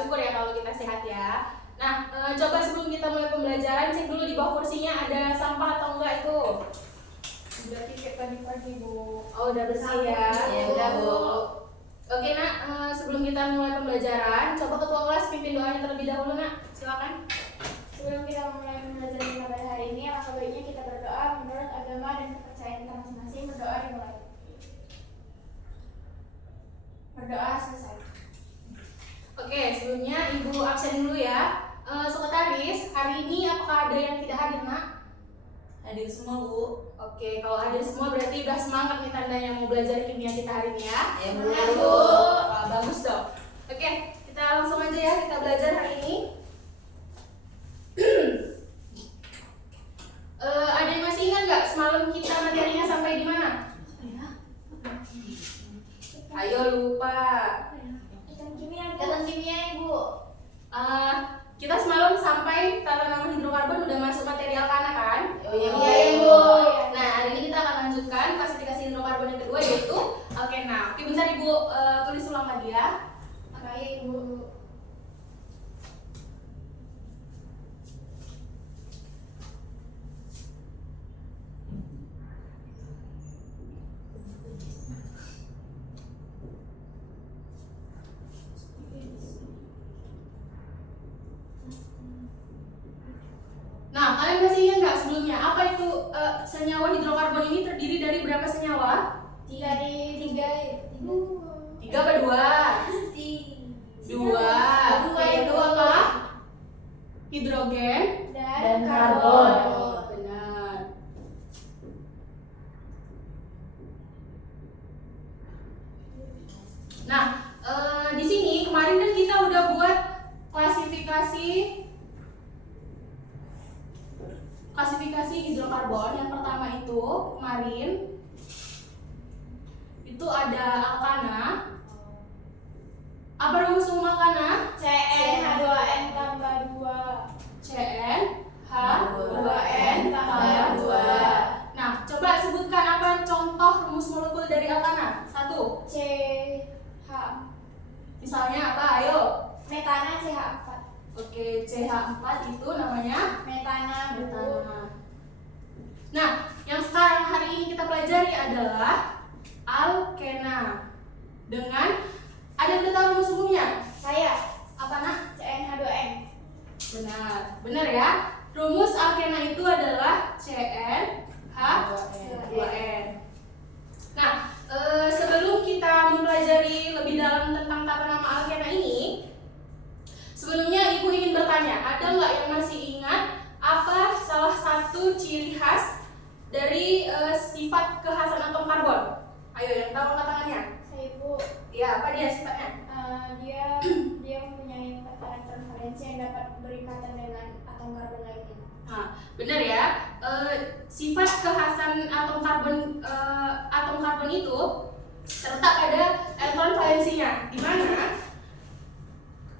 syukur ya kalau kita sehat ya. Nah, coba sebelum kita mulai pembelajaran cek dulu di bawah kursinya ada sampah atau enggak itu. Berarti kayak pagi-pagi Bu. Oh, udah bersih ya. Ya udah Bu. Bu. Oke nak, sebelum kita mulai pembelajaran, coba ketua kelas pimpin doanya terlebih dahulu nak. Silakan. Sebelum kita memulai pembelajaran pada hari ini, alangkah baiknya kita berdoa menurut agama dan kepercayaan kita masing-masing. Berdoa dimulai. Berdoa selesai. Oke, sebelumnya Ibu absen dulu ya. Sekretaris, hari ini apakah ada yang tidak hadir nak? Hadir semua Bu. Oke, kalau hadir semua berarti udah semangat nih tandanya mau belajar kimia kita hari ini ya. Ya Bu. Semangat, Bu. Wah, bagus dong. Oke, kita langsung aja ya kita belajar hari ini. Ada yang masih ingat nggak semalam kita materinya sampai di mana? Ayo lupa. Ketentuan kimia Ibu. Kita semalam sampai tata nama hidrokarbon udah masuk materi alkana kan? Oh iya Bu. Iya Ibu. Nah, hari ini kita akan lanjutkan klasifikasi hidrokarbon yang kedua yaitu alkena. Oke, bentar Ibu tulis ulang lagi ya. Oke Ibu. Nah, kalian masih ingat nggak sebelumnya apa itu senyawa hidrokarbon ini terdiri dari berapa senyawa? Tiga Ibu. 3 apa 2? 2. Oke, itu apa? Hidrogen Dan karbon. Benar. Nah, di sini kemarin kan kita udah buat klasifikasi hidrokarbon. Yang pertama itu kemarin itu ada alkana. Apa rumus umum alkana? CnH2n tambah 2. CnH2n tambah 2. Nah, coba sebutkan apa contoh rumus molekul dari alkana? 1. CH. Misalnya apa? Ayo. Metana CH4. Oke, CH4 itu namanya Metana Bu. metana. Nah, yang sekarang hari ini kita pelajari adalah alkena. Dengan ada yang tahu rumus umumnya? Saya Apa nak? CnH2n. Benar ya. Rumus alkena itu adalah CnH2n. Nah, sebelum kita mempelajari lebih dalam tentang tata nama alkena ini, sebelumnya Ibu ingin bertanya, ada nggak yang masih ingat apa salah satu ciri khas dari sifat kekhasan atom karbon? Ayo, yang tahu angkat tangannya. Saya Ibu. Ya, apa dia sifatnya? Dia mempunyai elektron valensi yang dapat berikatan dengan atom karbon lainnya. Nah, benar ya. Sifat kekhasan atom karbon itu terletak pada elektron valensinya. Di mana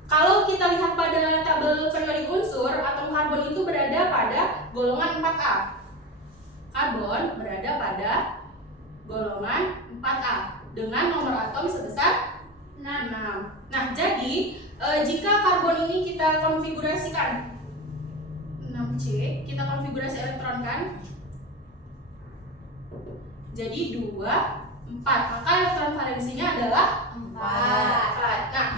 kalau kita lihat pada tabel periodik unsur, atom karbon itu berada pada golongan 4A. Karbon berada pada golongan 4A dengan nomor atom sebesar 6. Nah, jadi jika karbon ini kita konfigurasikan 6C, kita konfigurasi elektron kan, jadi 2, 4, maka elektron valensinya adalah 4. Nah,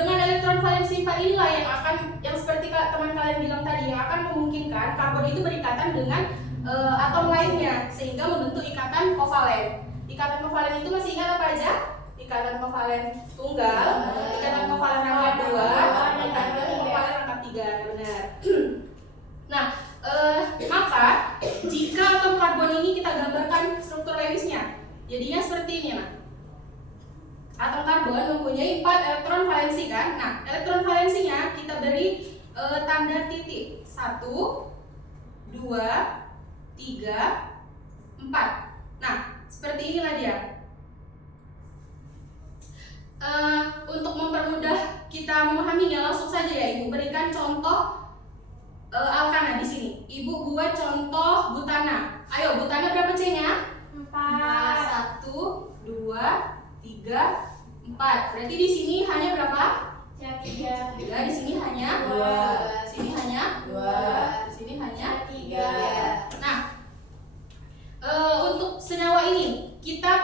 dengan elektron valensi 4 inilah yang seperti teman kalian bilang tadi, yang akan memungkinkan karbon itu berikatan dengan atom lainnya sehingga membentuk ikatan kovalen. Ikatan kovalen itu masih ingat apa aja? Ikatan kovalen tunggal, ikatan kovalen rangkap 2, ikatan kovalen rangkap 3. Benar. Nah, maka jika atom karbon ini kita gambarkan struktur Lewisnya, jadinya seperti ini nah. Atom karbon mempunyai 4 elektron valensi kan? Nah, elektron valensinya kita beri tanda titik 1, 2, 3, 4. Nah, seperti inilah dia. Untuk mempermudah kita memahaminya, langsung saja ya Ibu berikan contoh alkana di sini. Ibu buat contoh butana. Ayo, butana berapa C-nya? 4. 1, 2, 3, 4. Berarti di sini hanya berapa? C3.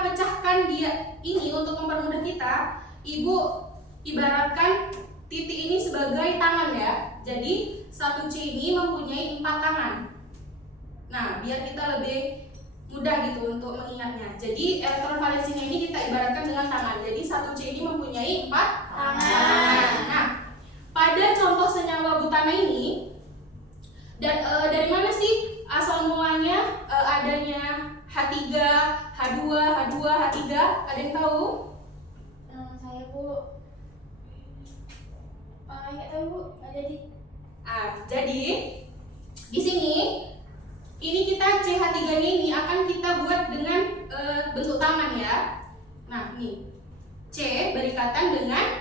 pecahkan dia ini untuk mempermudah kita, Ibu ibaratkan titik ini sebagai tangan ya. Jadi 1C ini mempunyai 4 tangan. Nah, biar kita lebih mudah gitu untuk mengingatnya. Jadi elektron valensinya ini kita ibaratkan dengan tangan. Jadi 1C ini mempunyai 4 tangan. Nah, pada contoh senyawa butana ini, dan dari mana sih asal mulanya adanya H3, H2, H2, H3? Ada yang tahu? Saya Bu. Nggak tahu Bu, nggak jadi. Jadi di sini ini kita CH3-nya ini akan kita buat dengan bentuk tangan ya. Nah, nih. C berikatan dengan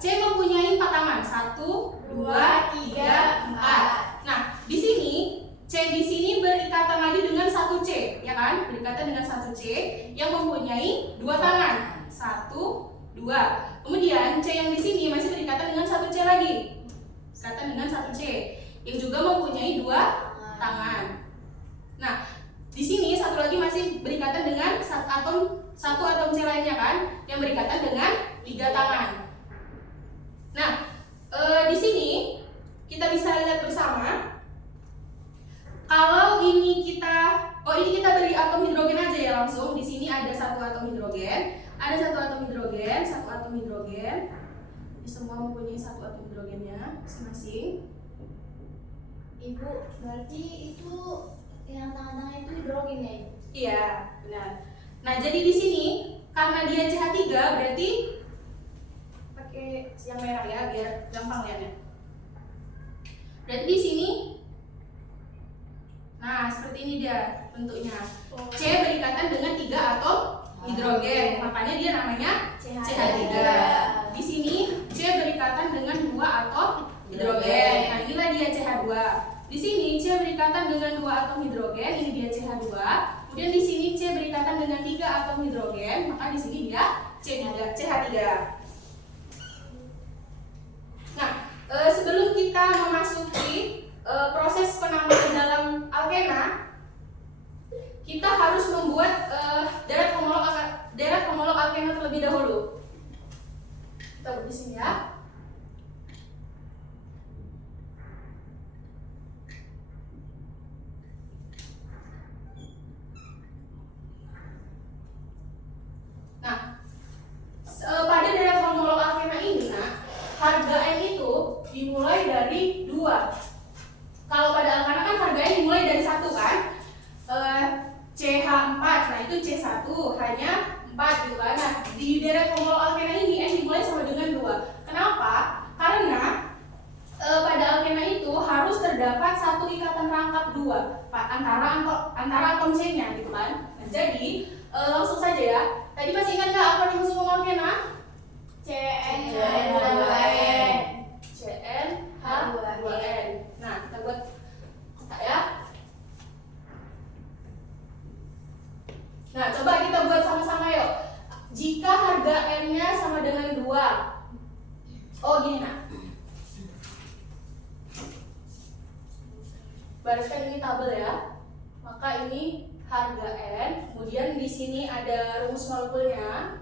C mempunyai 4 tangan. 1, 2, 3, 4. Nah, di sini C di sini berikatan lagi dengan 1C, ya kan? Berikatan dengan 1C yang mempunyai 2 tangan. 1, 2. Kemudian C yang di sini masih berikatan dengan 1C lagi. Berikatan dengan 1C yang juga mempunyai 2 tangan. Nah, di sini satu lagi masih berikatan dengan satu atom C lainnya kan, yang berikatan dengan 3 tangan. Nah, di sini kita bisa lihat bersama kalau ini kita beri atom hidrogen aja ya langsung. Di sini ada 1 atom hidrogen, ada 1 atom hidrogen, 1 atom hidrogen. Ini semua mempunyai 1 atom hidrogennya masing-masing. Ibu, berarti itu yang tengah-tengah itu hidrogen ya? Iya, benar. Nah, jadi di sini karena dia CH3 berarti pakai yang merah ya biar gampang lihatnya. Berarti di sini nah, seperti ini dia bentuknya. C berikatan dengan 3 atom hidrogen. Makanya dia namanya CH3. Di sini C berikatan dengan 2 atom hidrogen. Nah, inilah dia CH2. Di sini C berikatan dengan 2 atom hidrogen, ini dia CH2. Kemudian di sini C berikatan dengan 3 atom hidrogen, maka di sini dia CH3. Nah, sebelum kita memasuki proses penamaan dalam alkena, kita harus membuat deret homolog alkena terlebih dahulu. Kita buat di sini ya. Nah, pada deret homolog alkena ini, harga N itu dimulai dari 2. Kalau pada alkana kan harga N dimulai dari 1 kan? CH4, nah itu C1, hanya 4 gitu kan. Nah, di deret homolog alkena ini N dimulai sama dengan 2. Kenapa? Karena pada alkena itu harus terdapat 1 ikatan rangkap 2 antara atom C-nya gitu kan. Nah, jadi langsung saja ya. Tadi masih ingat nggak apa yang masuk alkena? CnH2n. CnH2n. Nah, kita buat kotak ya. Nah, coba kita buat sama-sama yuk. Jika harga N-nya sama dengan 2. Oh, gini nah. Bariskan ini tabel ya. Maka ini harga N, kemudian di sini ada rumus molekulnya.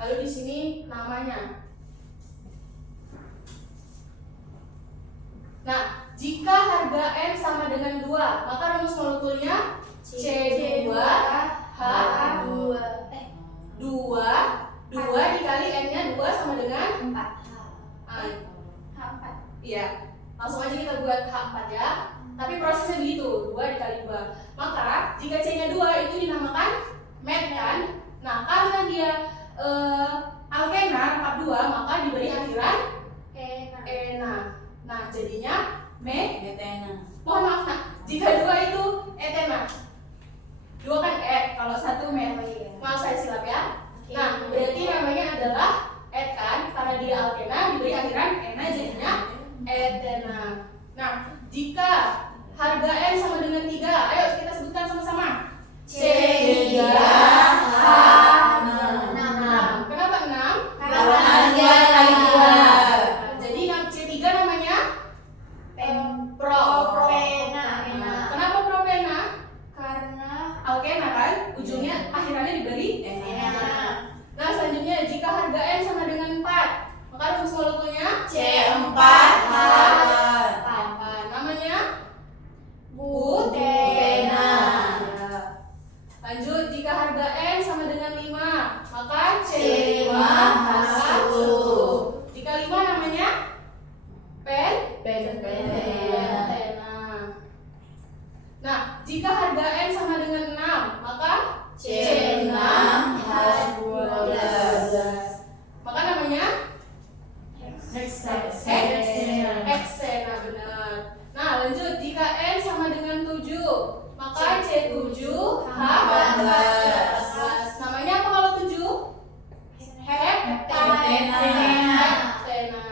Lalu di sini namanya. Nah, jika harga N sama dengan 2, maka rumus molekulnya C2H2. 2 dikali N-nya 2 sama dengan 4. H4. Iya. Langsung aja kita buat H4 ya. Tapi prosesnya begitu, 2 dikali 2. Maka jika C-nya 2 itu dinamakan met kan. Nah, karena dia alkena rangkap 2, maka diberi akhiran ena. Nah, jadinya metena. Mohon maaf nak, jika 2 itu etena. 2 kan et, kalau 1 met. Maaf saya silap ya. Nah, berarti namanya adalah et kan, karena dia alkena diberi akhiran ena jadinya etena. Nah, jika harga N sama dengan 3, ayo kita sebutkan sama-sama. C3H6. harga N sama dengan 4, maka rumus molekulnya C4H4. namanya Butena. Lanjut, jika harga N sama dengan 5, maka C5H10. Jika 5 namanya Pentena. Nah, jika harga N sama dengan 6, maka C6H12. maka namanya Heksena. heksena, benar. Nah, lanjut, jika N sama dengan 7, maka C7H14. Namanya apa kalau 7? Heptena. Heptena.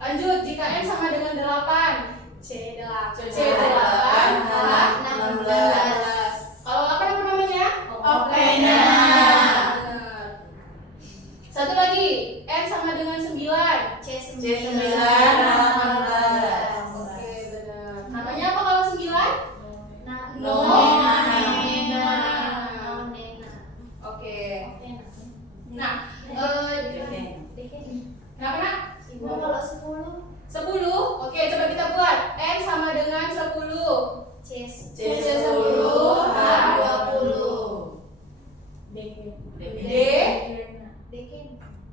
Lanjut, jika N sama dengan 8, C8H16. Kalau apa namanya? Opena. Benar. Satu lagi, N sama dengan 9, C9H18. Oke, benar. Namanya apa kalau 9? Nona. Oke. Nah, kenapa nak? Kalau 10 10. Oke, coba kita buat. N sama dengan 10. C10H20.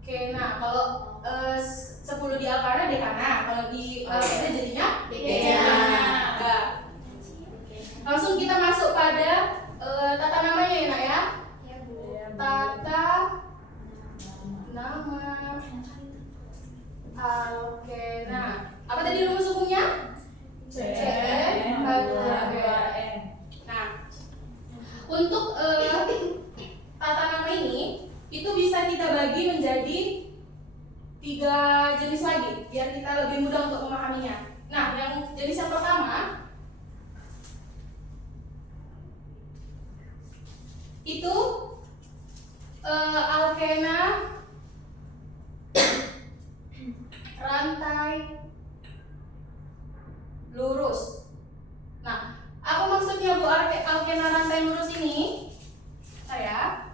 Oke, nah kalau 10 di alkana dekana, kalau di alkena jadinya Dekena. Nah, langsung kita masuk pada tata namanya ya nak ya. Tata nama alkena. Apa tadi rumus hukumnya? Nah, untuk tata nama ini itu bisa kita bagi menjadi 3 jenis lagi biar kita lebih mudah untuk memahaminya. Nah, yang jenis yang pertama itu alkena rantai lurus. Nah, apa maksudnya Bu alkena rantai lurus ini? Saya.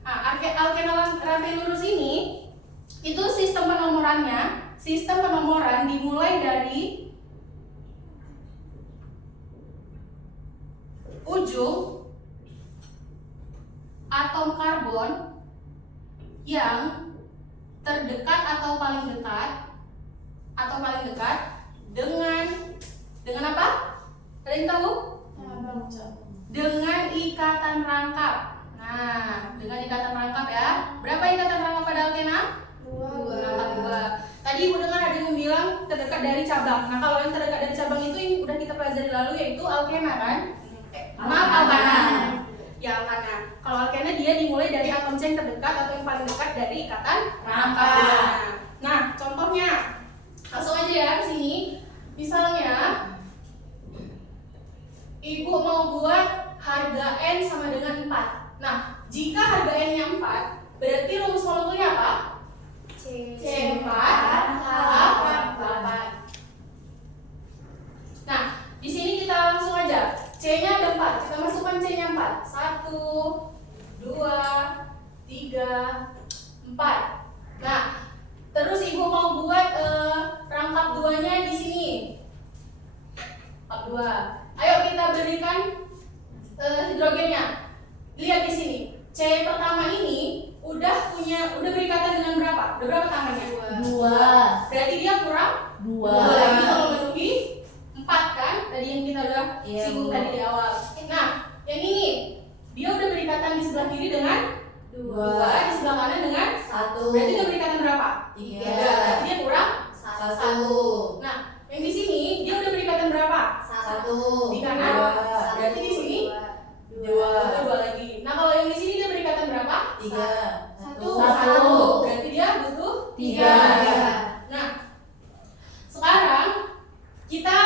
Nah, alkena rantai lurus ini itu sistem penomoran dimulai dari ujung atom karbon yang terdekat atau paling dekat dengan apa? Ada yang tahu? Dengan ikatan rangkap. Nah, dengan ikatan rangkap ya. Berapa ikatan rangkap pada alkena? 2. Tadi Ibu dengar ada yang bilang terdekat dari cabang. Nah, kalau yang terdekat dari cabang itu yang udah kita pelajari lalu yaitu alkena kan? Alkana. Ya, alkana. Kalau alkena dia dimulai dari atom C yang terdekat atau yang paling dekat dari ikatan rangkap. Nah, contohnya langsung aja ya ke sini. Misalnya Ibu mau buat harga N sama dengan 4. Nah, jika harga N-nya 4, berarti rumus molekulnya apa? C4H8. Nah, di sini kita langsung aja. C-nya ada 4. Kita masukkan C-nya 4. 1, 2, 3, 4. Nah, terus Ibu mau buat rangkap 2-nya di sini. Rangkap 2. Ayo kita berikan hidrogennya. Lihat di sini. C pertama ini udah berikatan dengan berapa? Udah berapa tangannya? 2. Berarti dia kurang 2. lagi kalau memenuhi 4 kan? Tadi yang kita udah Iya, singgung Bu. tadi di awal. Nah, yang ini dia udah berikatan di sebelah kiri dengan 2, di sebelah kanan dengan 1. Berarti dia berikatan berapa? 3. Berarti dia kurang 1. Nah, yang di sini dia udah berikatan berapa? 1. Di kanan? Berarti di sini 2 lagi. Nah, kalau yang di sini dia berikatan berapa? 3. 1. Berarti dia butuh 3. Nah, sekarang kita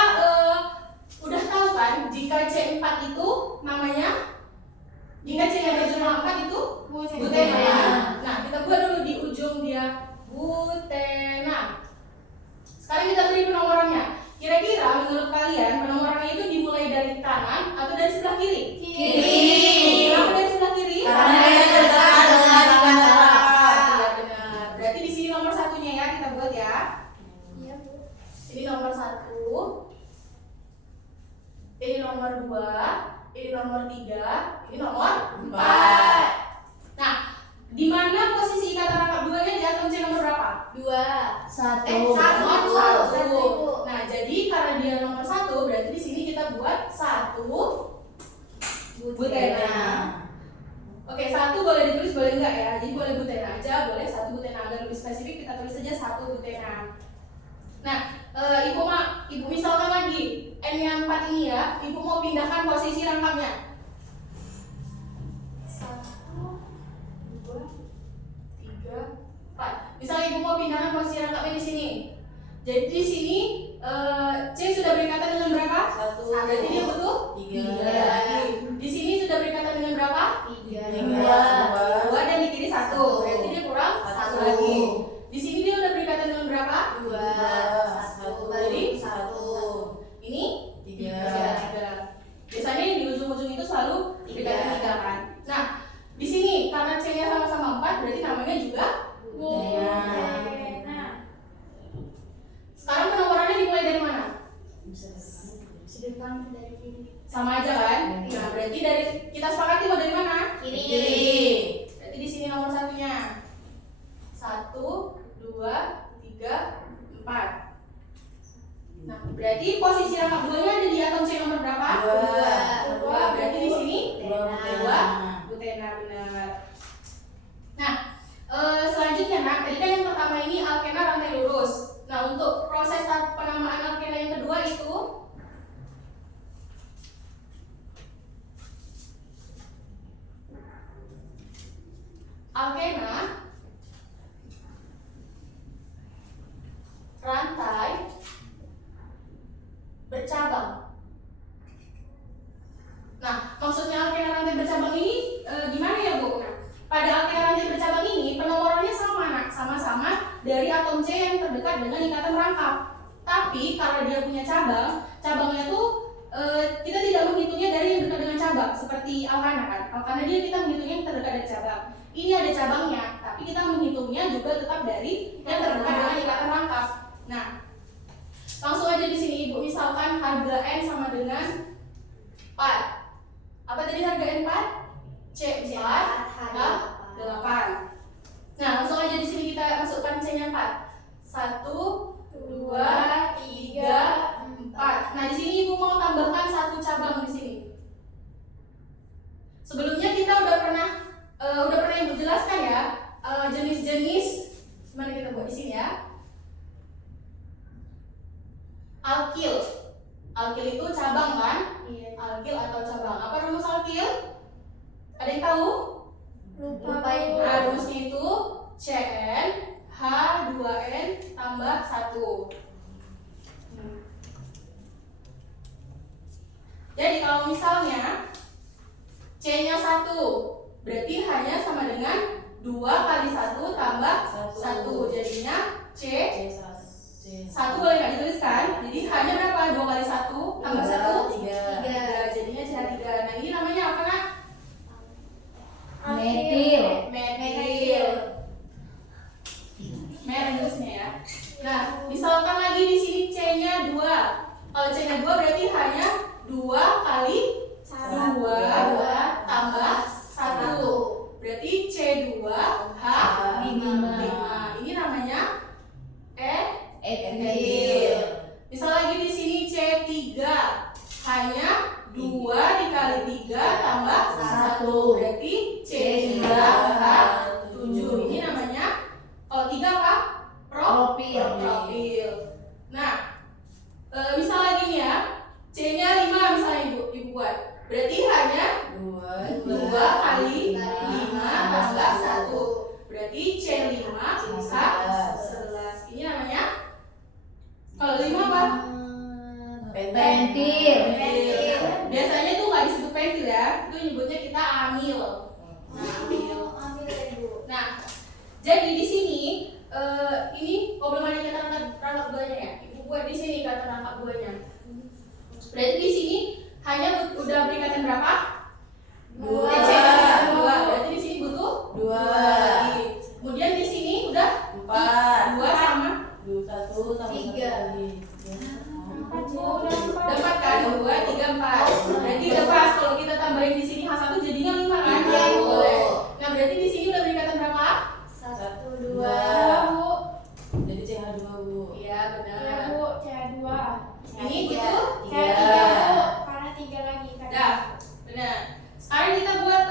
udah tahu kan jika C4 itu namanya, jika C-nya berjumlah 4 itu butena. Nah, kita buat dulu di ujung dia butena. Sekarang kita beri penomorannya. Kira-kira menurut kalian penomorannya itu dimulai dari kanan atau dari sebelah kiri? Kiri. Kenapa dari sebelah kiri? Karena yang 3, boleh 1 butena. Agar lebih spesifik kita tulis saja 1 butena. Nah, ibu misalkan lagi N yang 4 ini ya, ibu mau pindahkan posisi rangkapnya. 1, 2, 3, 4. Misalnya ibu mau pindahkan posisi rangkapnya di sini. Jadi di sini C sudah berikatan dengan berapa? 1. Berarti dia butuh 3. Di sini sudah berikatan dengan berapa? 3. 2 dan di kiri 1. Berarti dia kurang 1 lagi. Di sini dia udah berikatan dengan berapa? 2. 1. Jadi 1. Ini 3. 3. Biasanya yang di ujung-ujung itu selalu berikatan 3 kan. Nah, di sini karena C-nya sama-sama 4 berarti namanya juga butena. Sekarang penomorannya dimulai dari mana? Depan dari kiri. Sama aja kan? Nah, berarti dari kita sepakati mau dari mana? Kiri. Berarti di sini nomor satunya 1, 2, 3, 4. Nah, berarti posisi rangkap 2-nya ada di atom C nomor berapa? 2. Berarti di sini 2 butena, benar. Nah, selanjutnya nak, tadi kan yang pertama ini alkena rantai lurus. Nah, untuk proses penamaan alkena yang kedua itu alkena rantai bercabang. Nah, maksudnya alkena rantai bercabang ini gimana ya Bu? Nah, pada alkena rantai bercabang ini penomorannya sama nak, sama-sama dari atom C yang terdekat dengan ikatan rangkap. Tapi karena dia punya cabang, cabangnya tuh kita tidak menghitungnya dari yang dekat dengan cabang seperti alkana kan. Alkana dia kita menghitungnya yang terdekat dari cabang. Ini ada cabangnya, tapi kita menghitungnya juga tetap dari yang terdekat dengan ikatan rangkap. Nah, langsung aja di sini Ibu misalkan harga N sama dengan 4. Apa tadi harga N 4? C 4 H 8. Nah, langsung aja di sini kita masukkan C-nya 4. 1, 2, 3, 4. Nah, di sini Ibu mau tambahkan 1 cabang di sini. Sebelumnya kita udah pernah Ibu jelaskan ya jenis-jenis. Gimana kita buat di sini ya? Alkil. Alkil itu cabang kan? Iya. Alkil atau cabang. Apa rumus alkil? Ada yang tahu? Lupa Ibu. Nah, rumusnya itu Cn H2n tambah 1. Jadi kalau misalnya C-nya 1, berarti hanya sama dengan 2 kali 1 tambah 1. Jadinya C 1 boleh nggak dituliskan? Jadi hanya berapa? 2 kali 1 tambah 1? 3. Jadinya CH3. Nah, ini namanya apa nak? Metil. Metil. Metilnya ya. Nah, misalkan lagi di sini C-nya 2. Kalau C-nya 2 berarti hanya 2 kali 2 tambah 1. Berarti C2H5. Ini namanya Etil. Misal lagi di sini C3 hanya 2 dikali 3 tambah 1. Berarti C3H7. Ini namanya kalau 3 apa? Propil. Nah, misal lagi nih ya, C-nya 5 misalnya ibu buat. Berarti hanya 2 kali 5 tambah 1. Berarti C5 bisa 11. Ini namanya kalau 5 apa? Pentil. Biasanya tuh nggak disebut pentil ya, itu nyebutnya kita amil. Nah, amil. Ambil ya Bu. Nah, jadi di sini ini belum ada kata rangkap buahnya ya. Ibu buat di sini kata rangkap buahnya. Berarti di sini hanya udah berikatan berapa? 2. Berarti di sini butuh 2. lagi. Kemudian di sini udah 4. 2 sama 1 tambah 3. 1 udah 4 kan? 2, 3, 4. Berarti udah pas kalau kita tambahin di sini H1 jadinya 5 kan? Iya, Bu. Boleh. Nah, berarti di sini udah berikatan berapa? 1, 2. 2 Bu. Jadi CH2 Bu. Iya, benar. Iya Bu, C2. Ini butuh C3 Bu, karena 3 lagi kan. Udah, benar. Sekarang kita buat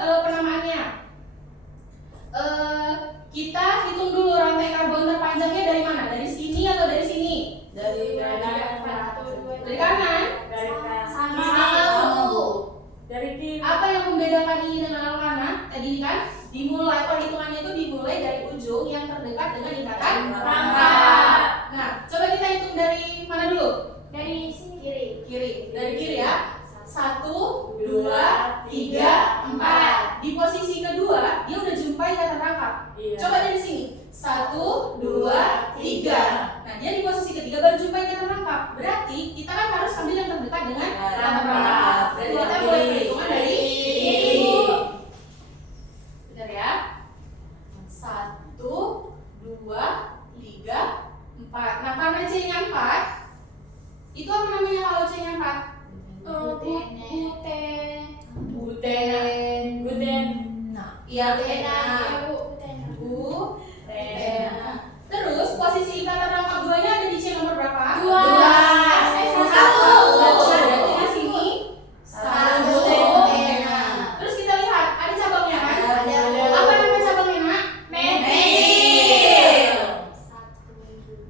melakukan ini dengan alkana tadi kan dimulai perhitungannya itu dimulai dari ujung yang terdekat dengan ikatan rangkap. Nah, coba kita hitung dari mana dulu? Dari sini kiri. Kiri. Dari kiri ya. 1, 2, 3, 4. Di posisi kedua dia udah jumpai ikatan rangkap. Iya. Coba dari sini. 1, 2, 3. Nah, dia di posisi ketiga baru jumpai ikatan rangkap. Berarti kita kan harus ambil yang terdekat dengan rangkap. Berarti kita mulai perhitungan dari kiri. Benar ya? 1, 2, 3, 4. Nah, karena C-nya 4, itu apa namanya kalau C-nya 4? Buten. Iya, butena. Terus posisi ikatan rangkap duanya ada di C nomor berapa? 2. Berarti di sini 1 butena. Terus kita lihat ada cabangnya kan? Apa nama cabangnya, Nak? Metil.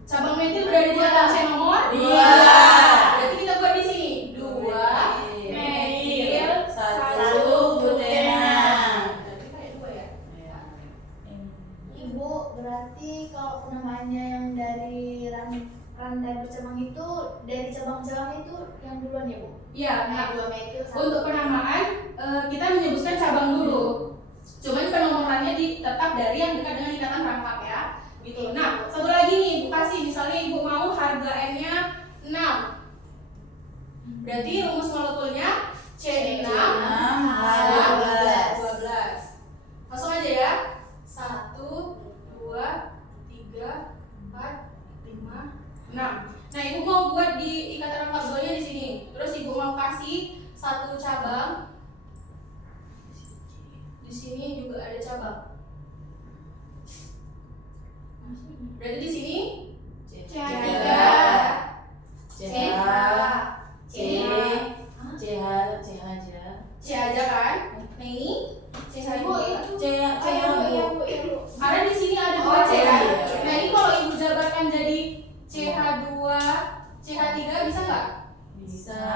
Cabang metil berada di atas C nomor 2. Berarti kita buat di sini 2 Metil. 1 butena. Berarti kayak 2 ya. Ibu, berarti kalau penamaannya yang dari rantai bercabang itu dari cabang-cabang itu yang duluan ya Bu? Iya, nah, Dua metil. untuk penamaan kita menyebutkan cabang dulu. Cuman penomorannya tetap dari yang dekat dengan ikatan rangkap ya. Gitu. Nah, satu lagi nih Ibu kasih, misalnya Ibu mau harga N-nya 6. Berarti rumus molekulnya C6 H12. Langsung aja ya. 1, 2, 3, 4, 5, 6. Nah, Ibu mau buat di ikatan rangkap duanya di sini. Terus Ibu mau kasih satu cabang. Di sini juga ada cabang. Berarti di sini C3. C aja kan? Nah ini C Ibu itu. aja. Ibu. Karena di sini ada 2 C kan? Nah ini kalau Ibu jabarkan jadi CH2, CH3 bisa nggak? Bisa.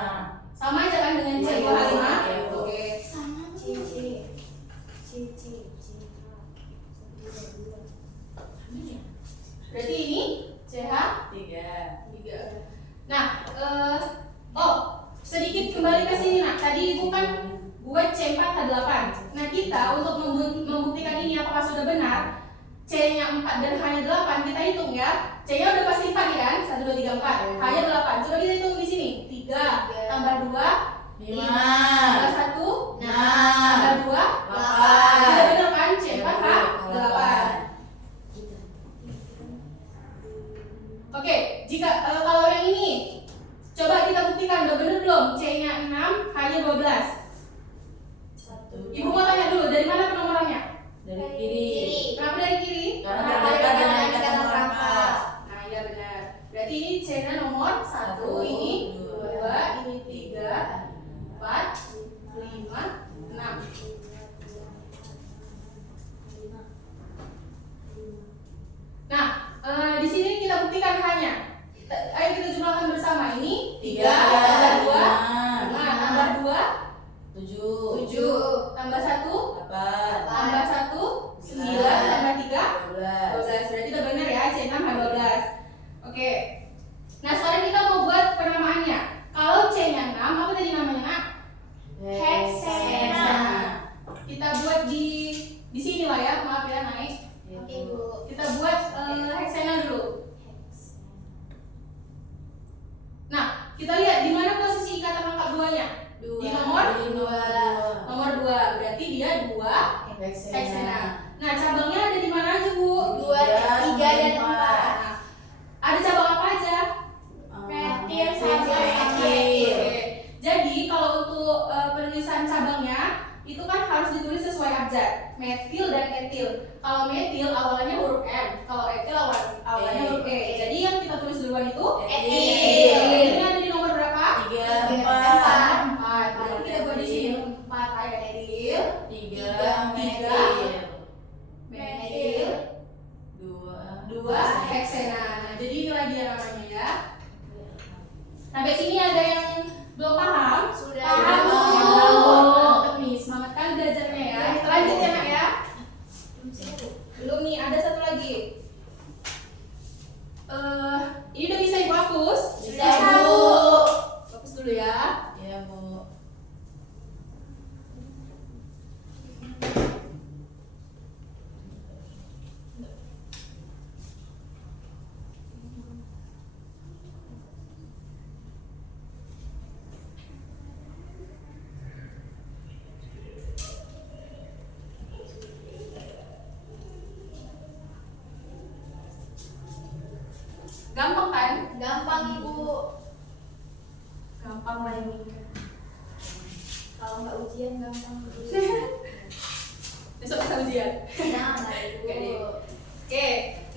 Sama aja kan dengan C2H5? Oke. Sama Berarti ini CH3. 3. Nah, sedikit kembali ke sini nak. Tadi Ibu kan buat C4H8. Nah, kita untuk membuktikan ini apakah sudah benar, C-nya 4 dan H-nya 8 kita hitung ya. C-nya udah pasti 4 ya kan? 1, 2, 3, 4. H-nya 8. Coba kita hitung di sini. 3 tambah 2 5. tambah 1 tambah 2 8. Sudah benar kan? C4H8. Oke, jika kalau yang ini coba kita buktikan udah benar belum? C-nya 6, H-nya 12. Ibu mau tanya dulu dari mana penomorannya? Dari kiri. Kenapa dari kiri? Karena terdekat dengan ikatan rangkap. Nah, iya benar. Berarti ini C-nya nomor 1, ini 2, ini 3, 4, 5, 6. Nah, di sini kita buktikan H-nya. Ayo kita jumlahkan bersama. Ini 3 tambah 2, 5 tambah 2, 7. 7 tambah 1 8. tambah 1 9 tambah 3 12. 12. Berarti udah benar ya C6 H12. Oke. Nah, sekarang kita mau buat penamaannya. Kalau C-nya 6, apa tadi namanya, Nak? Heksena. Kita buat di sini lah ya. Maaf ya, naik. Oke Bu. Kita buat heksena dulu. Nah, kita lihat di mana posisi ikatan rangkap duanya. Di nomor 2. Berarti dia 2 heksena. Nah, cabangnya ada di mana aja, Bu? 2, 3 dan 4. Nah, ada cabang apa aja? Metil sama Oke. Jadi kalau untuk penulisan cabangnya itu kan harus ditulis sesuai abjad. Metil dan etil. Kalau metil awalannya huruf M, kalau etil awalannya huruf E. Jadi yang kita tulis duluan itu etil. Ini ada di nomor berapa? 3. 4. Berarti kita buat di sini 4 kayak etil, 3 metil. metil, 2 heksena. Nah, jadi inilah dia namanya ya. Sampai sini ada yang belum paham? Sudah. Paham. Mantap nih, semangat kali belajar pelajarannya ya. Kita lanjut ya Nak ya. Belum nih, ada satu lagi. Ini udah bisa Ibu hapus? Bisa, Bu. Hapus dulu ya. Ya, Bu. Gampang kan? Gampang Ibu. Gampang lah ini. Kalau nggak ujian gampang Ibu. Besok kita ujian. Nah, Oke deh. Ibu. Oke,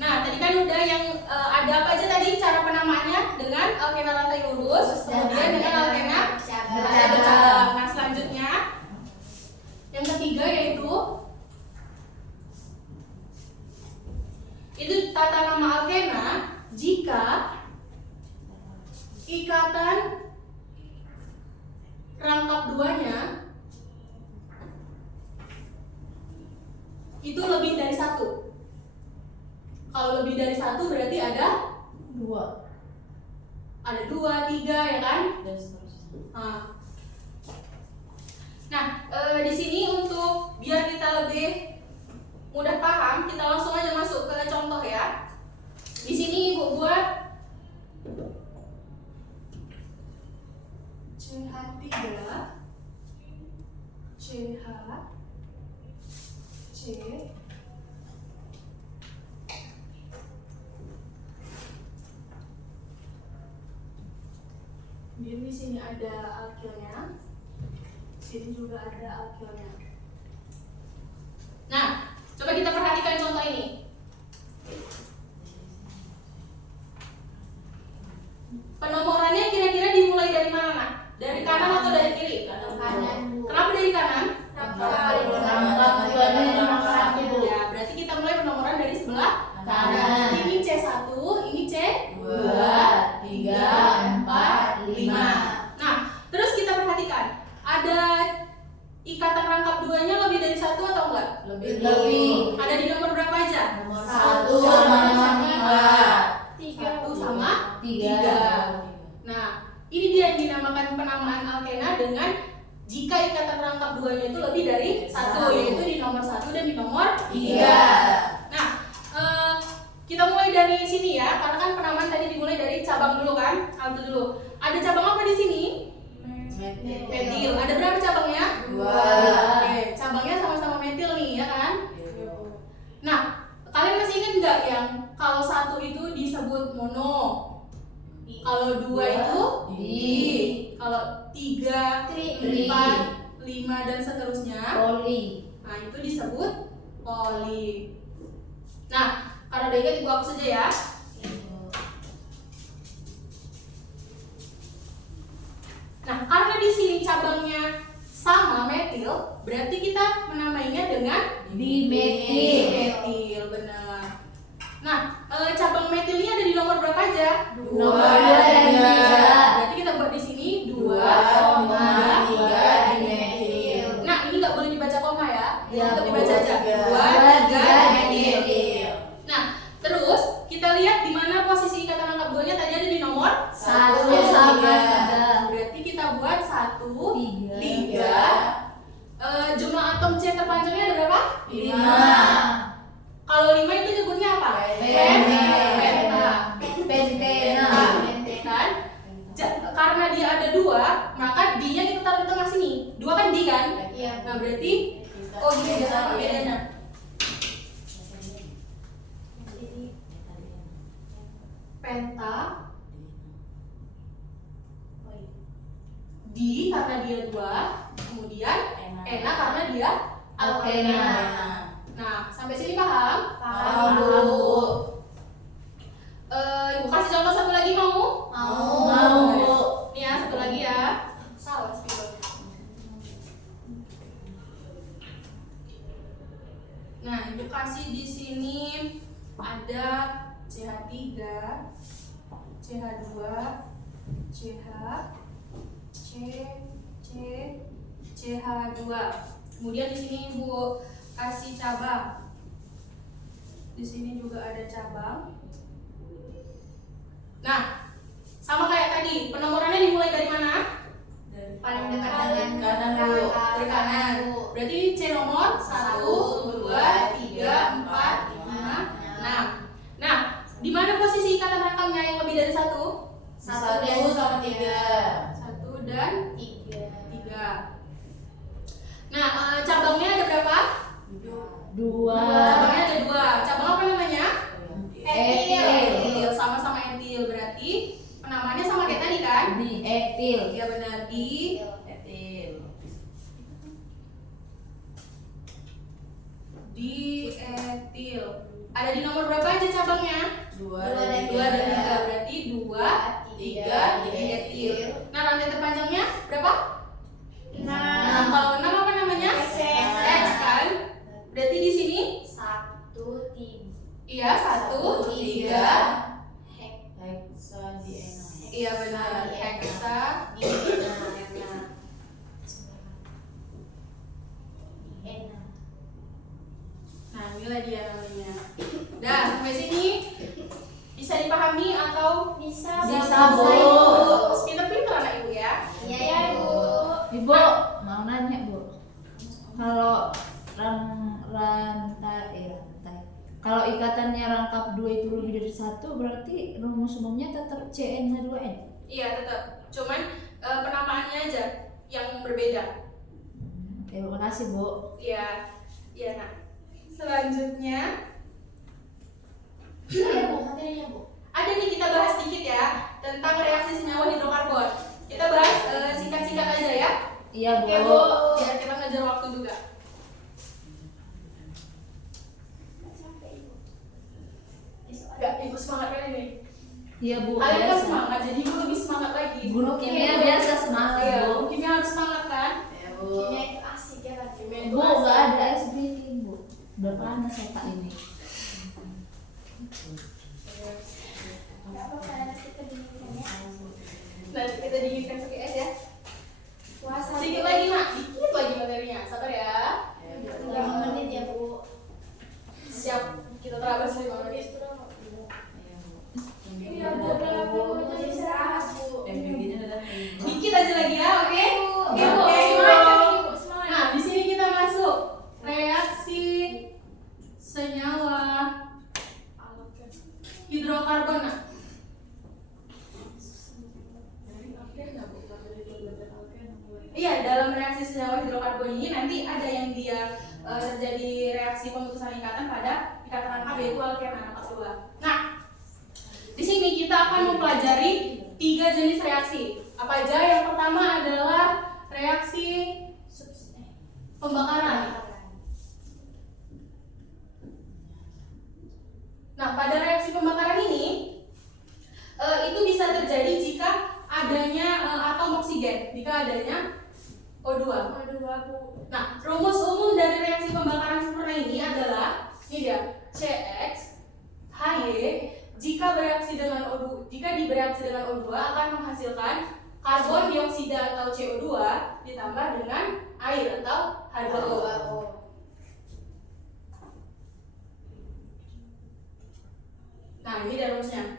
nah tadi kan udah yang ada apa aja tadi cara penamaannya dengan alkena rantai lurus, kemudian dengan alkena rantai bercabang. Nah selanjutnya yang ketiga yaitu itu tata nama alkena jika ikatan rangkap duanya itu lebih dari satu. Kalau lebih dari satu berarti ada 2. ada 2, 3 ya kan? Dan seterusnya. Nah, di sini untuk biar kita lebih mudah paham, kita langsung aja masuk ke contoh ya. Di sini Ibu buat CH3 CH C kemudian di sini ada alkilnya, di sini juga ada alkilnya. Nah, coba kita perhatikan contoh ini. Penomorannya kira-kira dimulai dari mana, Nak? Dari kanan atau dari kiri? Kanan Bu. Kenapa dari kanan? Rangkap duanya nomor 1. Ya, berarti kita mulai penomoran dari sebelah Kanan. Ini C1, ini C2, 2, 3, 4, 5. Nah, terus kita perhatikan, ada ikatan rangkap duanya lebih dari satu atau enggak? Lebih. Ada di nomor berapa aja? Nomor 1 sama 1 sama 3. 3. Nah, ini dia yang dinamakan penamaan alkena dengan jika ikatan rangkap duanya itu lebih dari satu, yaitu di nomor 1 dan di nomor 3. Nah, kita mulai dari sini ya, karena kan penamaan tadi dimulai dari cabang dulu kan, alto dulu. Ada cabang apa di sini? Metil. Ada berapa cabangnya? 2. Oke, cabangnya sama-sama metil nih ya kan? Nah, kalian masih ingat nggak yang kalau 1 itu disebut mono, kalau 2 itu Di. kalau 3, Tri. 4, 5 dan seterusnya, Poli. nah itu disebut poli. Nah, kalau udah ingat Ibu hapus saja ya. Nah, karena di sini cabangnya sama metil, berarti kita menamainya dengan Dimetil. metil, benar. Nah, cabang metilnya ada di nomor berapa aja? Nomor 2 dan 3. Berarti kita buat di sini 2, 3 dimetil. Nah, ini nggak boleh dibaca koma ya. Ya, Tetap dibaca aja. 2, 3 dimetil. Nah, terus kita lihat di mana posisi ikatan rangkap duanya tadi ada di nomor 1 1 sama 3. Berarti kita buat 1, 3. 3. Jumlah atom C terpanjangnya ada berapa? 5. Kalau 5 itu nyebutnya apa? Penta. Kan? Karena dia ada 2, maka D-nya kita taruh di tengah sini. 2 kan D kan? Iya. Nah, berarti gini apa bedanya? Penta D karena dia 2, kemudian Ena karena dia alkena. Nah, sampai sini paham? Paham, Bu. Ibu kasih contoh satu lagi mau? Mau. Nih ya, satu lagi ya. Salah spidol. Nah, Ibu kasih di sini ada CH3, CH2, CH, CH2. Kemudian di sini Ibu kasih cabang. Di sini juga ada cabang. Nah, sama kayak tadi, penomorannya dimulai dari mana? Paling dekat Kanan, dengan kanan dulu. Dari kanan. Berarti C nomor 1, 2, 3, 4, 5, 6. Nah, di mana posisi ikatan rakamnya yang lebih dari 1? 1 sama 3. 1 dan 3. 3. Nah, cabangnya ada berapa? 2. Cabangnya ada 2. Cabang apa namanya? Etil. Etil, sama-sama etil. Berarti penamaannya sama kayak tadi kan? Di etil. Iya benar, di Etil. etil. Ada di nomor berapa aja cabangnya? 2 dan 2 dan 3. Berarti 2, 3 di etil. Nah, rantai terpanjangnya berapa? 6. Nah, kalau 6 apa namanya? X kan? Berarti di sini 1, 3. iya 1, 3. Heksa di enak. Iya benar, heksa di Nah, inilah dia namanya. Nah, sampai sini bisa dipahami atau Bisa, Bisa, Bu. Bu. pinter-pinter anak ibu ya? Iya, Bu. Ibu, mau nanya, Bu. Kalau rantai. Kalau ikatannya rangkap 2 itu lebih dari 1, berarti rumus umumnya tetap CN2N. Iya tetap, cuman penamaannya aja yang berbeda. Terima kasih, Bu. Iya, iya nak. Selanjutnya Iya, Bu, materinya, Bu. ada nih kita bahas dikit ya tentang reaksi senyawa hidrokarbon. Kita bahas singkat-singkat aja ya. Iya, Bu. Oke Bu, biar kita ngejar waktu juga. Gak, ibu semangat kali nih. Iya, Bu. Kalian kan Biasa. semangat, jadi ibu lebih semangat lagi. Guru kimia biasa semangat, Iya, Bu. Bu kimia harus semangat kan? Ya, Bu. Kimia itu asik ya kan? Kimia itu Bu, asik. nggak ada SB ini, Bu. Udah panas otak ini. Nggak apa-apa, nanti kita dinginkan ya. Nanti kita dinginkan pakai es ya. Puasa. Sedikit lagi nak, dikit lagi materinya. Sabar ya. 5 menit ya, Bu. Siap, kita terabas 5 menit. Iya, Bu. Udah, Bu. Jadi istirahat, Bu. Dikit aja lagi ya, oke? Oke, Bu. oke. Semangat, Bu. Semangat. Nah, di sini kita masuk reaksi senyawa hidrokarbon. Nah. Iya, dalam reaksi senyawa hidrokarbon ini nanti ada yang dia terjadi reaksi pemutusan ikatan pada ikatan rangkap yaitu alken rangkap 2. Nah, di sini kita akan mempelajari 3 jenis reaksi. Apa aja? Yang pertama adalah reaksi pembakaran. Nah, pada reaksi pembakaran ini itu bisa terjadi jika adanya atom oksigen, jika adanya O2. O2, Bu. Nah, rumus umum dari reaksi pembakaran sempurna ini adalah ini dia, CX HY jika bereaksi dengan O2, jika dibereaksi dengan O2 akan menghasilkan karbon dioksida atau CO2 ditambah dengan air atau H2O. Nah, ini dia rumusnya.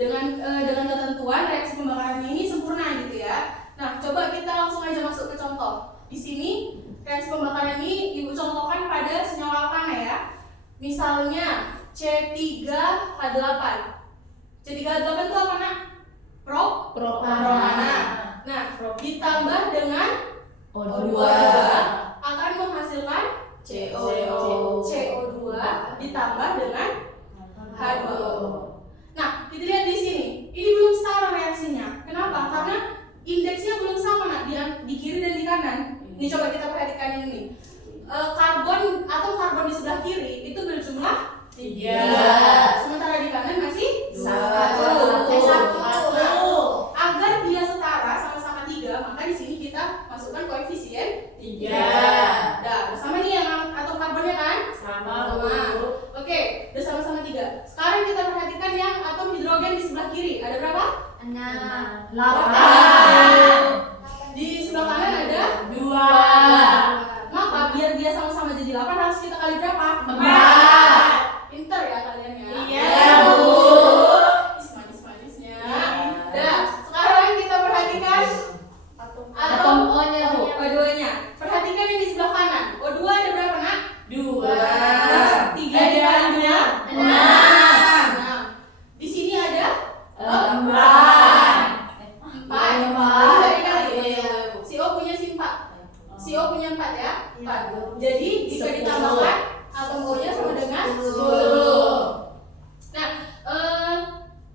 Dengan ketentuan reaksi pembakaran ini sempurna gitu ya. Nah, coba kita langsung aja masuk ke contoh. Di sini reaksi pembakaran ini ibu contohkan pada senyawa alkana ya. Misalnya C3H8. C3H8 itu apa nak? Propana. Nah, ditambah dengan O2 akan menghasilkan CO2 ditambah dengan H2O. Nah, kita lihat di sini. Ini belum setara reaksinya. Kenapa? Karena indeksnya belum sama nak di kiri dan di kanan. Ini coba kita perhatikan ini. Atom karbon di sebelah kiri itu berjumlah 3. Sementara di kanan masih 1. Agar dia setara sama-sama 3, maka di sini kita masukkan koefisien 3. Nah, bersama nih yang atom karbonnya kan? Sama. Oke, udah sama-sama 3. Sekarang kita perhatikan yang atom hidrogen di sebelah kiri. Ada berapa? 6. 8 Di sebelah kanan ada 2 dia sama-sama jadi 8 harus kita kali berapa? 4. Pinter ya kalian ya? Iya, Bu. Manis-manisnya. Nah, sekarang kita perhatikan Atom O-nya, Bu. O2-nya. Perhatikan yang di sebelah kanan. O2 ada berapa, Nak? 2. 3 dikali 2? 6. Di sini ada 4. Si O punya si 4. Si O punya 4 ya? 4. Jadi jika ditambahkan atom O-nya sama dengan 10. Nah,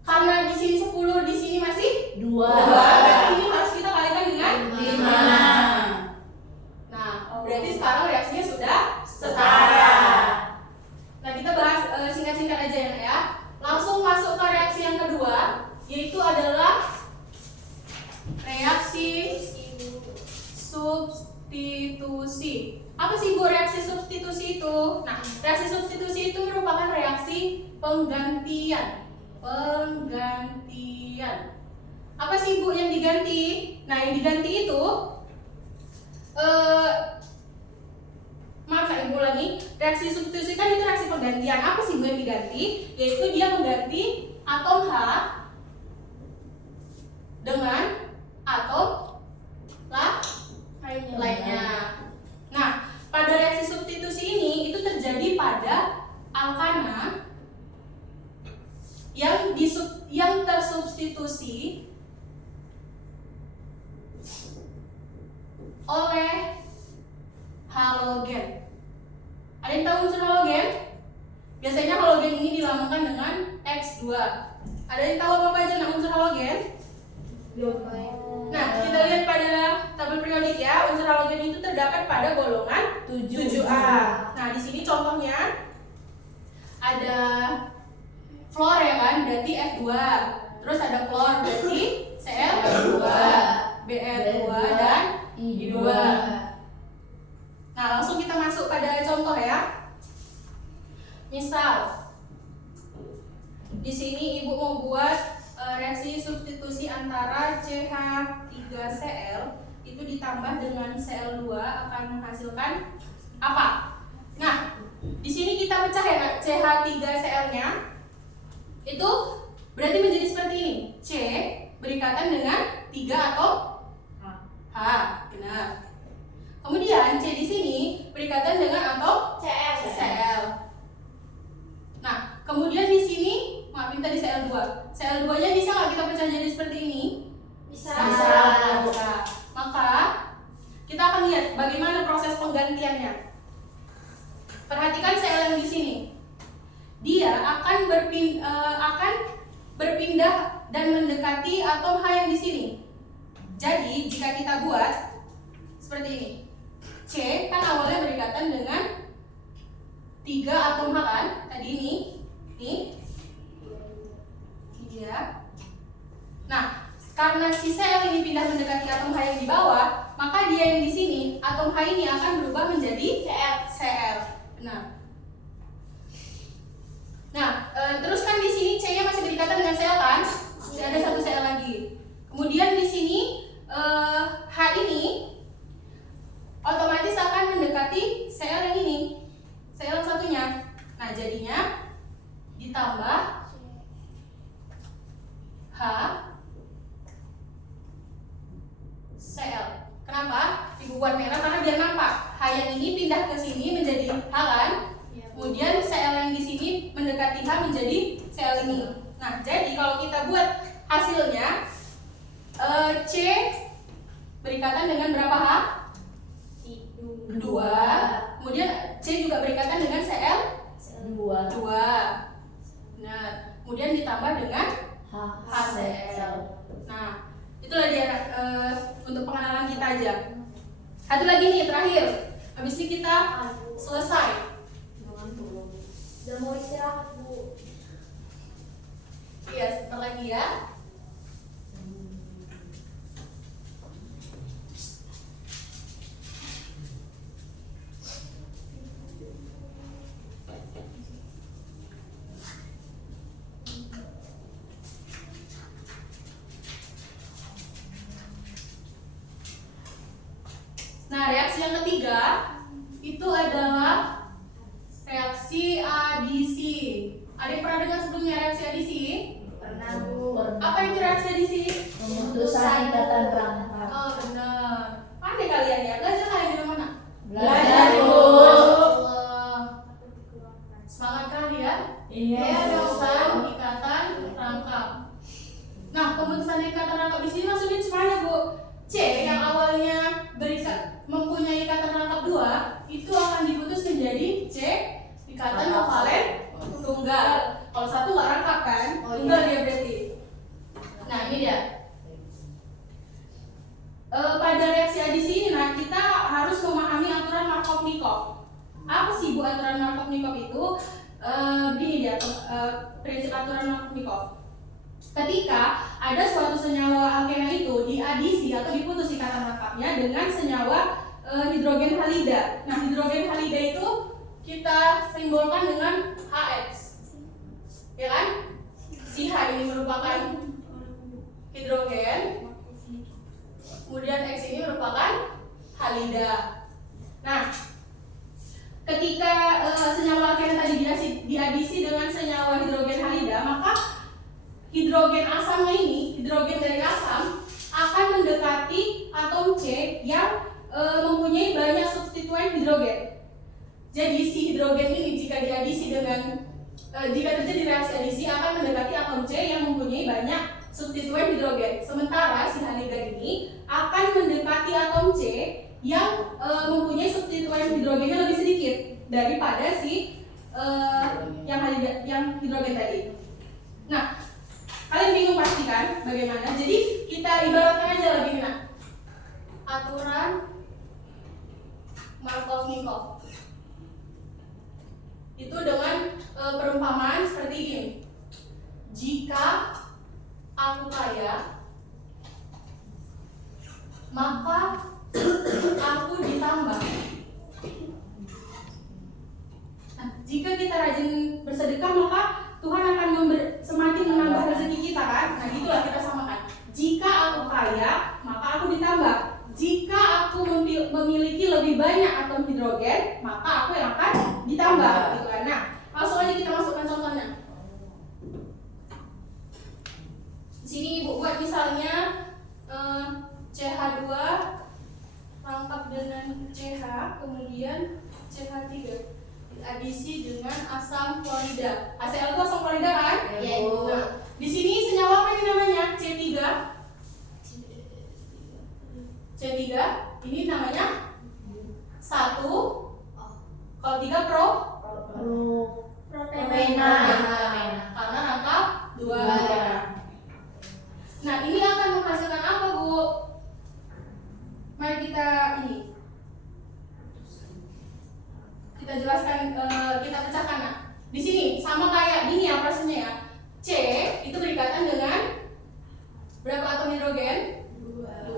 karena di sini 10, di sini masih 2, 2. berarti ini harus kita kalikan dengan 5. Nah, berarti sekarang reaksinya sudah setara. Nah, kita bahas singkat-singkat aja ya, Nak, ya. Langsung masuk ke reaksi yang kedua, yaitu adalah reaksi substitusi. Apa sih, Bu, reaksi substitusi itu? Nah, reaksi substitusi itu merupakan reaksi penggantian. Apa sih, Bu, yang diganti? Nah, yang diganti itu maaf, Ibu lagi. Reaksi substitusi kan itu reaksi penggantian. Apa sih, Bu, yang diganti? Yaitu dia mengganti atom H dengan atom lainnya. Nah, pada reaksi substitusi ini itu terjadi pada alkana yang tersubstitusi oleh halogen. Ada yang tahu unsur halogen? Biasanya halogen ini dilambangkan dengan X2. Ada yang tahu apa aja unsur halogen? Nah, kita lihat pada tabel periodik ya. Unsur halogen itu terdapat pada golongan 7A. Nah, di sini contohnya ada fluor ya kan, berarti F2. Terus ada klor, berarti Cl2, Br2 dan I2. Nah, langsung kita masuk pada contoh ya. Misal di sini Ibu mau buat reaksi substitusi antara CH3Cl itu ditambah dengan Cl2 akan menghasilkan apa? Nah, di sini kita pecah ya, CH3Cl-nya itu berarti menjadi seperti ini. C berikatan dengan 3 atom H, benar. Kemudian C di sini berikatan dengan atom Cl. Nah, kemudian di sini, maafin tadi Cl2. Cl2-nya bisa nggak kita pecah jadi seperti ini? Bisa. Maka kita akan lihat bagaimana proses penggantiannya. Perhatikan Cl yang di sini. Dia akan berpindah dan mendekati atom H yang di sini. Jadi jika kita buat seperti ini, C kan awalnya berikatan dengan 3 atom H kan? Tadi ini dia. Nah, karena si Cl ini pindah mendekati atom H yang di bawah, maka dia yang di sini, atom H ini akan berubah menjadi Cl. Nah, terus kan di sini C-nya masih berikatan dengan Cl kan? Masih ada satu Cl lagi. Kemudian di sini H ini otomatis akan mendekati Cl yang ini, Cl satunya. Nah, jadinya ditambah H Cl. Kenapa? Ibu buat merah karena biar nampak. H yang ini pindah ke sini menjadi H kan? Kemudian Cl yang di sini mendekati H menjadi Cl ini. Nah, jadi kalau kita buat hasilnya C berikatan dengan berapa H? 2. Kemudian C juga berikatan dengan Cl 2. Nah, kemudian ditambah dengan HCl. Nah, itulah dia untuk pengenalan kita aja. Satu lagi nih terakhir. Habis ini kita selesai. Udah mau istirahat, Bu. Iya, sebentar lagi ya. Nah, reaksi yang ketiga itu menjadi C ikatan kovalen tunggal. Kalau satu nggak rangkap kan, tunggal dia berarti. Nah ini dia. Pada reaksi adisi ini, nah kita harus memahami aturan Markov-Nikov. Apa sih Bu aturan Markov-Nikov itu? Begini dia, prinsip aturan Markov-Nikov. Ketika ada suatu senyawa alkena itu diadisi atau diputus ikatan rangkapnya dengan senyawa hidrogen halida. Nah hidrogen halida itu kita simbolkan dengan HX, ya kan? Si H ini merupakan hidrogen, kemudian X ini merupakan halida. Nah, ketika senyawa alkena tadi diadisi dengan senyawa hidrogen halida, maka hidrogen asamnya ini, hidrogen dari asam akan mendekati atom C yang mempunyai banyak substituen hidrogen. Jadi si hidrogen ini jika diadisi dengan jika terjadi reaksi adisi akan mendekati atom C yang mempunyai banyak substituen hidrogen. Sementara si halida ini akan mendekati atom C yang mempunyai substituen hidrogennya lebih sedikit daripada si yang hidrogen tadi. Nah, kalian bingung pasti kan bagaimana? Jadi kita ibaratkan aja lagi nah. Aturan Markov-Nikov. Itu dengan perumpamaan seperti ini. Jika aku kaya, maka aku ditambah. Nah, jika kita rajin bersedekah maka Tuhan akan semakin menambah rezeki kita kan? Nah itulah kita samakan. Jika aku kaya, maka aku ditambah. Jika aku memiliki lebih banyak atom hidrogen, maka aku yang akan ditambah, gitu kan? Nah, langsung aja kita masukkan contohnya. Di sini Ibu buat misalnya CH2 lengkap dengan CH, kemudian CH3 diadisi dengan asam klorida. HCl itu asam klorida kan? Iya, Ibu. Nah, di sini senyawa apa ini namanya? C3. C3 ini namanya 1, kalau 3 Propena. karena rangkap 2. Nah ini akan menghasilkan apa Bu? Mari kita jelaskan, kita pecahkan. Nah, di sini sama kayak gini ya prosesnya ya. C itu berikatan dengan berapa atom hidrogen? 2.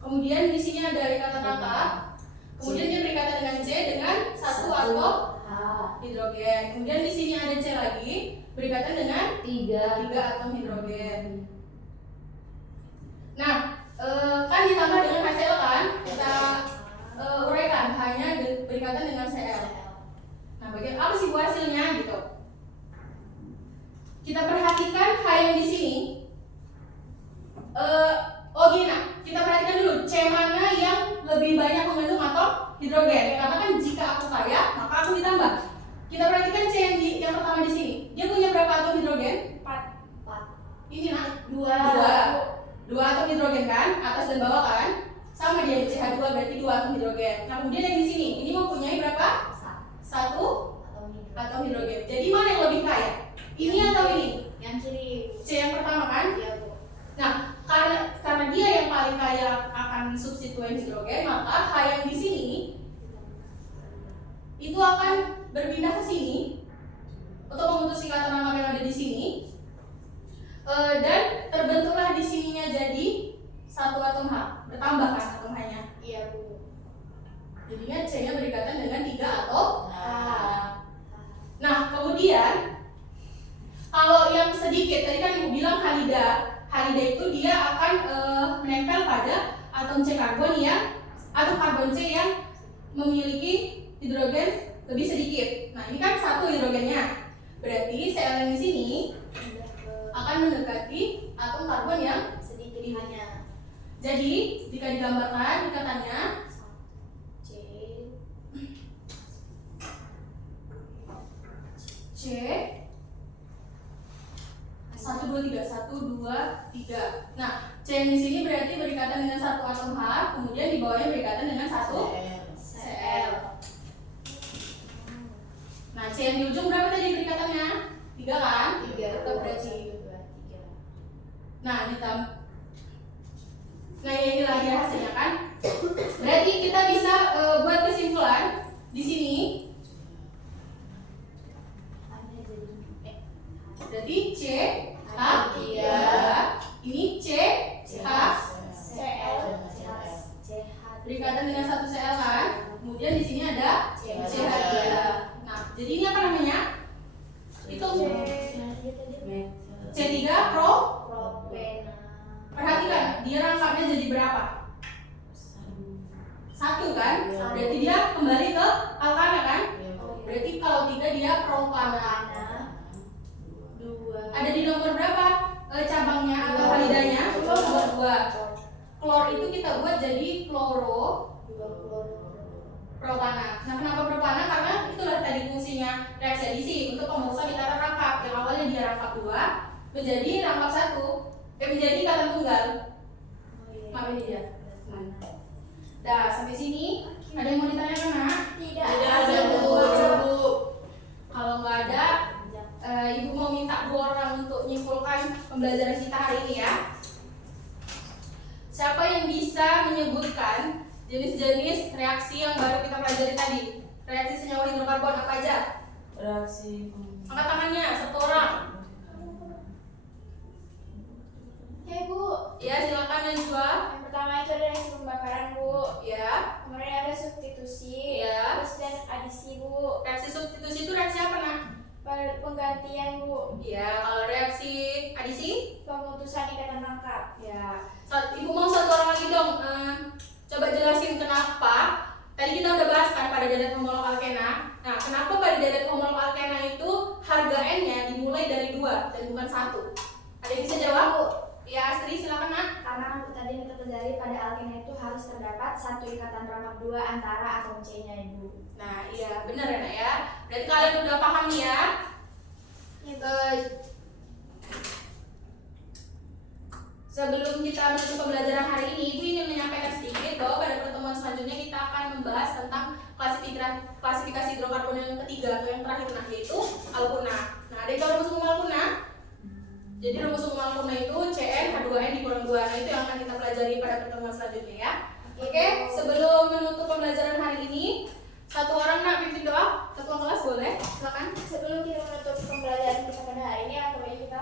Kemudian di sini ada ikatan rangkap. Kemudian dia berikatan dengan C dengan 1 atom hidrogen. Kemudian di sini ada C lagi berikatan dengan 3 atom hidrogen. Nah, kan ditambah dengan HCl kan? Kita uraikan hanya berikatan dengan Cl. Nah, bagian apa sih buah hasilnya gitu? Kita perhatikan H yang di sini. Kita perhatikan dulu C mana yang lebih banyak mengandung atom hidrogen. Karena kan jika aku kaya, maka aku ditambah. Kita perhatikan C yang pertama di sini. Dia punya berapa atom hidrogen? 4. Ini nah, 2 atom hidrogen kan, atas dan bawah kan? Sama dia CH2 berarti 2 atom hidrogen. Nah, kemudian yang di sini, ini mempunyai berapa? 1 atom hidrogen. Jadi mana yang lebih kaya? Ini atau ini? Yang kiri. C yang pertama kan? Iya, Bu. Nah, karena dia yang paling kaya akan substituen hidrogen, maka H yang di sini itu akan berpindah ke sini untuk memutus ikatan rangkap yang ada di sini, dan terbentuklah di sininya jadi 1 atom H, bertambah kan atom H-nya. Iya, Bu. Jadinya C-nya berikatan dengan 3 atom H. Nah, kemudian kalau yang sedikit, tadi kan Ibu bilang halida itu dia akan menempel pada atom C karbon atau karbon C yang memiliki hidrogen lebih sedikit. Nah, ini kan 1 hidrogennya. Berarti Cl yang di sini akan mendekati atom karbon yang Sedikit hanya. Jadi, jika digambarkan ikatannya C 1 2 3 1 2 3. Nah, C yang di sini berarti berikatan dengan 1 atom H, kemudian di bawahnya berikatan dengan 1 Cl. C yang di ujung berapa tadi perikatannya? 3 kan? 3 Tetap berarti. 3. Nah, nah inilah dia hasilnya kan. Berarti kita bisa buat kesimpulan di sini. Berarti C H 3, ini C H CL. berikatan dengan 1 Cl kan. Kemudian di sini ada CH3. Nah, jadi ini apa namanya? Itu C3 Propena. perhatikan dia rangkapnya jadi berapa? 1 kan? Berarti dia kembali ke alkana kan? Berarti kalau 3 dia propana. 2. Ada di nomor berapa cabangnya atau halidanya? Nomor 2. Klor itu kita buat jadi kloro propana. Nah, kenapa propana? Karena itulah tadi fungsinya reaksi adisi untuk pemerusan ikatan rangkap. Yang awalnya dia rangkap 2 menjadi rangkap 1, menjadi ikatan tunggal. Maaf ini dia. Dah, sampai sini ada yang mau ditanyakan, Nak? Tidak ada, Bu. Kalau nggak ada, Ibu mau minta 2 orang untuk menyimpulkan pembelajaran kita hari ini ya. Siapa yang bisa menyebutkan jenis-jenis reaksi yang baru kita pelajari tadi? Reaksi senyawa hidrokarbon apa aja? Reaksi Angkat tangannya, 1 orang. Oke Bu, Ya, silakan Najwa. yang pertama itu ada reaksi pembakaran Bu, Ya. kemudian ada substitusi, Ya. terus dan adisi Bu, Reaksi substitusi itu reaksi apa, Nak? penggantian Bu, Ya, kalau reaksi adisi? pemutusan ikatan rangkap. Ya. Ibu mau 1 orang lagi dong. Coba jelasin kenapa. Tadi kita udah bahas kan pada deret homolog alkena. Nah, kenapa pada deret homolog alkena itu harga N-nya dimulai dari 2 dan bukan 1? Ada yang bisa jawab? Ya, Astri silakan, Nak. Karena untuk tadi yang kita pelajari pada alkena itu harus terdapat 1 ikatan rangkap 2 antara atom C-nya Ibu. Nah, iya benar ya, Nak ya. Berarti kalian udah paham nih ya. Sebelum kita menutup pembelajaran hari ini, Ibu ingin menyampaikan sedikit bahwa pada pertemuan selanjutnya kita akan membahas tentang klasifikasi hidrokarbon yang ketiga atau yang terakhir, Nak, yaitu alkuna. Nah, ada yang tahu rumus umum alkuna? Jadi rumus umum alkuna itu Cn H2n dikurang 2. Nah, itu yang akan kita pelajari pada pertemuan selanjutnya ya. Oke, sebelum menutup pembelajaran hari ini, 1 orang, Nak, pimpin doa. Ketua kelas boleh, silakan. Sebelum kita menutup pembelajaran kita pada hari ini, atau baik kita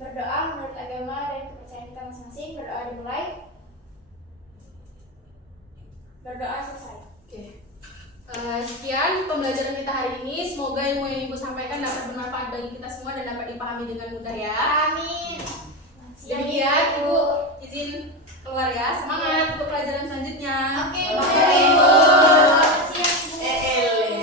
berdoa menurut agama dan kepercayaan kita masing-masing. Berdoa dimulai. Berdoa selesai. Oke. Sekian pembelajaran kita hari ini. Semoga ilmu yang Ibu sampaikan dapat bermanfaat bagi kita semua dan dapat dipahami dengan mudah ya. Amin. Demikian, Ibu izin keluar ya. Semangat untuk pelajaran selanjutnya. Oke, Selamat Bu. sore, Ibu.